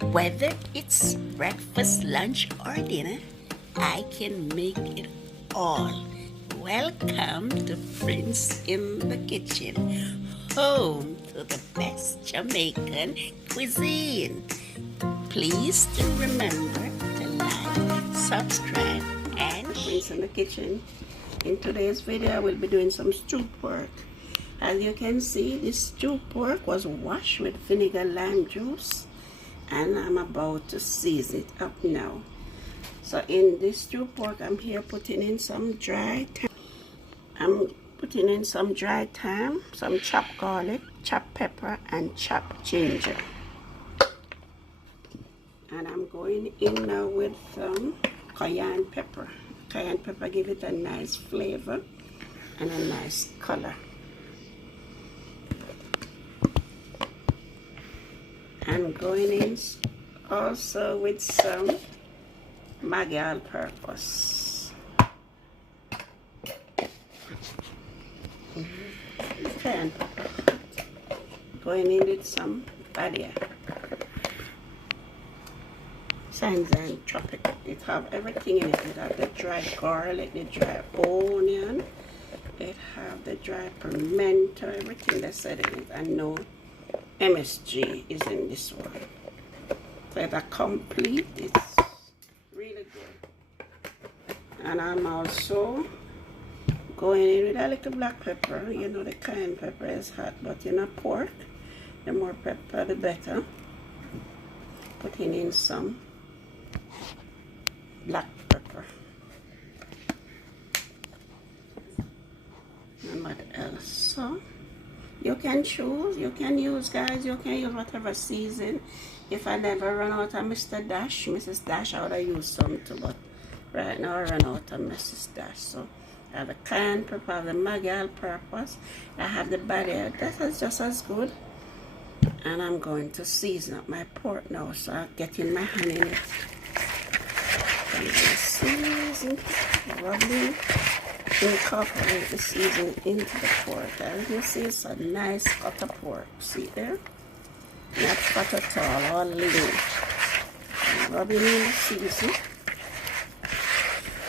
Whether it's breakfast, lunch, or dinner, I can make it all. Welcome to Prince in the Kitchen, home to the best Jamaican cuisine. Please do remember to like, subscribe, and Prince in the Kitchen. In today's video, I will be doing some stewed pork. As you can see, this stewed pork was washed with vinegar lime juice, and I'm about to season it up now. So in this stewed pork, I'm here putting in some dry thyme. I'm putting in some dry thyme, some chopped garlic, chopped pepper, and chopped ginger. And I'm going in now with some cayenne pepper. Cayenne pepper give it a nice flavor and a nice color. I'm going in also with some Maggi all-purpose. Cayenne pepper. Going in with some badia. Signs and chop it. It have everything in it. It have the dry garlic, the dry onion. It have the dry pimento, everything that's said in it. And no MSG is in this one. So it's a complete, it's really good. And I'm also going in with a little black pepper. You know the cayenne pepper is hot, but in a pork, the more pepper the better. Putting in some black pepper. And what else? So you can choose, you can use, guys, you can use whatever season. If I never run out of Mrs. Dash, I would have used some too, but right now I run out of Mrs. Dash. So I have the cayenne pepper, I have the Maggi all-purpose, I have the badia, that is just as good. And I'm going to season up my pork now, so I'll get in my hand in it. I'm going to season, rubbing, incorporate the seasoning into the pork. As you see, it's a nice cut of pork. See there? Not fat at all lean. I'm rubbing in the seasoning.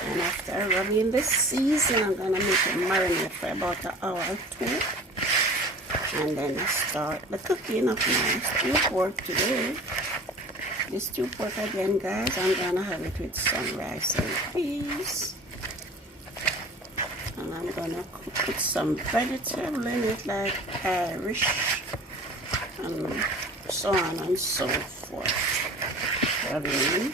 And after rubbing the seasoning, I'm going to make it marinate for about an hour or two. And then I start the cooking of my stewed pork today. This stewed pork again, guys, I'm going to have it with some rice and peas. And I'm going to put some vegetable in it, like Irish and so on and so forth. Rubbing in.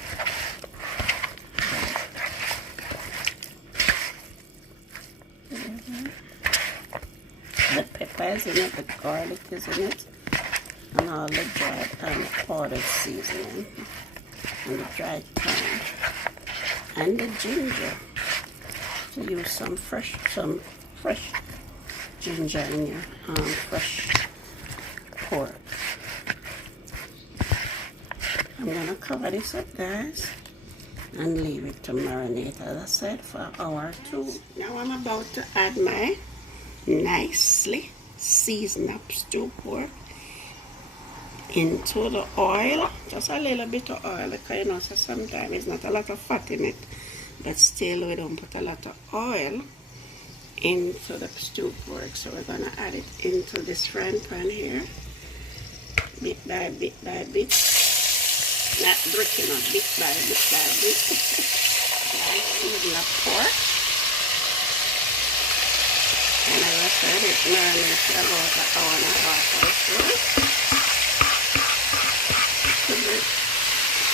The pepper is in it, the garlic is in it, and all the dried and powdered seasoning, and the dried thyme, and the ginger. To use some fresh ginger in your fresh pork. I'm gonna cover this up, guys, and leave it to marinate, as I said, for an hour or two. Now I'm about to add my nicely seasoned up stewed pork into the oil. Just a little bit of oil, because you know, so sometimes it's not a lot of fat in it, but still we don't put a lot of oil into the stewed pork. So we're gonna add it into this frying pan here, bit by bit by bit, not breaking up, bit by bit by bit. Nice seasoned up pork. And as I said, it marinates for about an hour and a half or so.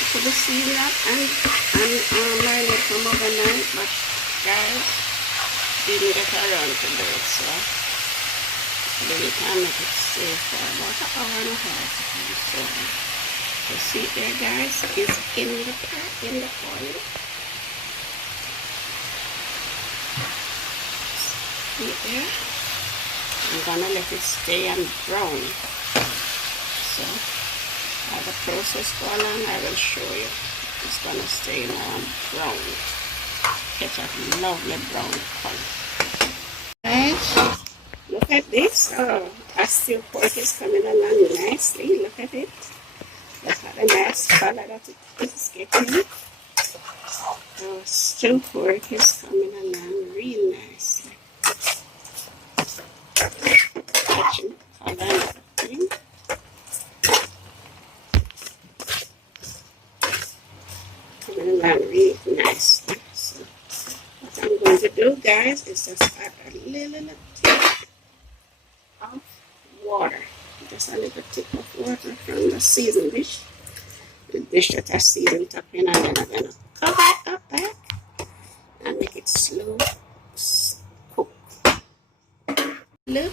To the season up and marinate from overnight, but guys, didn't get around to do it, so then you can make it stay for about an hour and a half and so on. So see there, guys, it's in the pot, in the oil. See there? I'm gonna let it stay and brown. So as the process go along, I will show you. It's gonna stay now brown. Get a lovely brown color. Right? Look at this. Oh, our stewed pork is coming along nicely. Look at it. Look at the nice color that it is getting. The stew pork is coming along real nicely. Kitchen color and everything. Coming along really nicely. So what I'm going to do, guys, is just add a little tip of water. Just a little tip of water from the seasoned dish. The dish that I seasoned up in, and then I'm going to cover it up back and make it slow cook. Look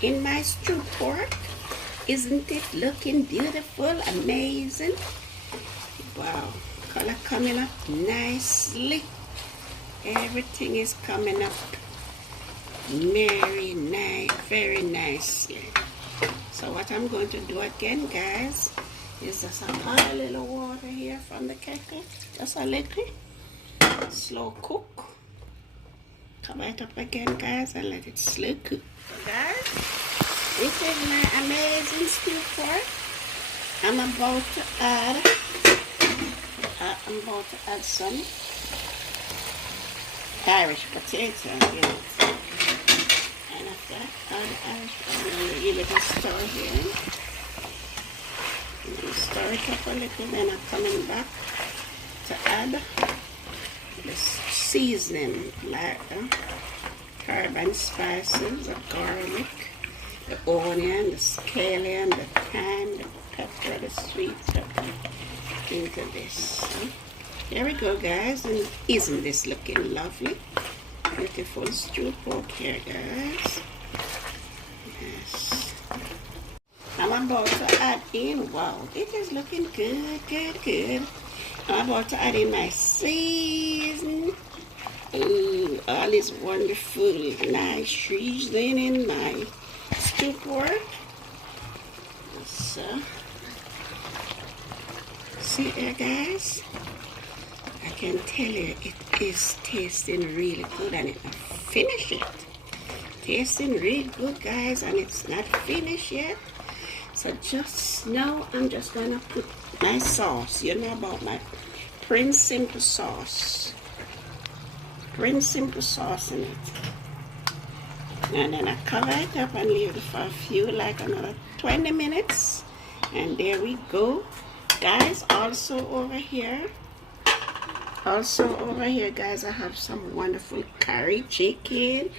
in my stewed pork. Isn't it looking beautiful, amazing? Wow, color coming up nicely. Everything is coming up very nice, very nicely. So what I'm going to do again, guys, is just apply a little water here from the kettle, just a little. Slow cook. Cover it up again, guys, and let it slow cook. So guys, this is my amazing stewed pork. I'm about to add some Irish potato, you know. And after add Irish potato, you little stir here. And then stir it up a little, then I'm coming back to add the seasoning, like herb and spices, the garlic, the onion, the scallion, the thyme, the pepper, the sweet pepper into this. Here we go, guys, and isn't this looking lovely? Beautiful stewed pork here, guys. Yes. I'm about to add in, wow, it is looking good, good, good. I'm about to add in my seasoning. Ooh, all this wonderful, nice seasoning in my stewed pork. So, see there, guys? I can tell you it is tasting really good, and it's not finished yet. Tasting really good, guys, and it's not finished yet. So just now, I'm just gonna put my sauce. You know about my Prince Simple sauce. Prince Simple sauce in it. And then I cover it up and leave it for a few, like another 20 minutes. And there we go. Guys, also over here, guys, I have some wonderful curry chicken.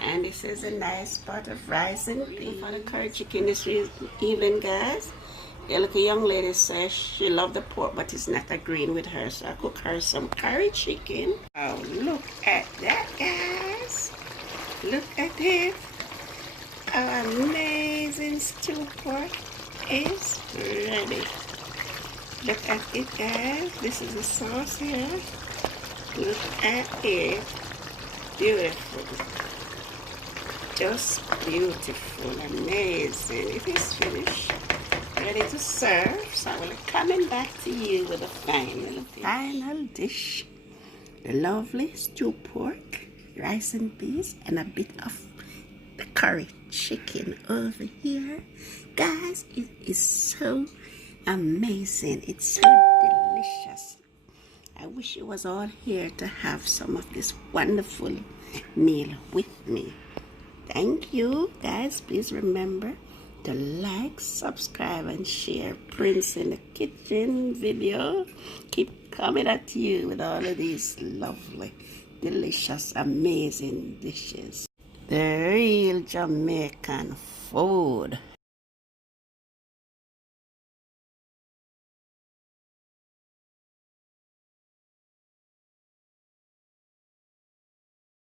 And this is a nice pot of rice and beef. For the curry chicken this evening, guys. Yeah, look, a young lady says she loved the pork, but it's not agreeing with her. So I cook her some curry chicken. Oh, look at that, guys. Look at it. Our amazing stewed pork is ready. Look at it, guys. This is the sauce here. Look at it. Beautiful. Just beautiful, amazing. It is finished, ready to serve. So I will be coming back to you with a final dish. The lovely stewed pork, rice and peas, and a bit of the curry chicken over here. Guys, it is so amazing. It's so delicious. I wish you was all here to have some of this wonderful meal with me. Thank you, guys. Please remember to like, subscribe, and share Prince in the Kitchen video. Keep coming at you with all of these lovely, delicious, amazing dishes. The real Jamaican food.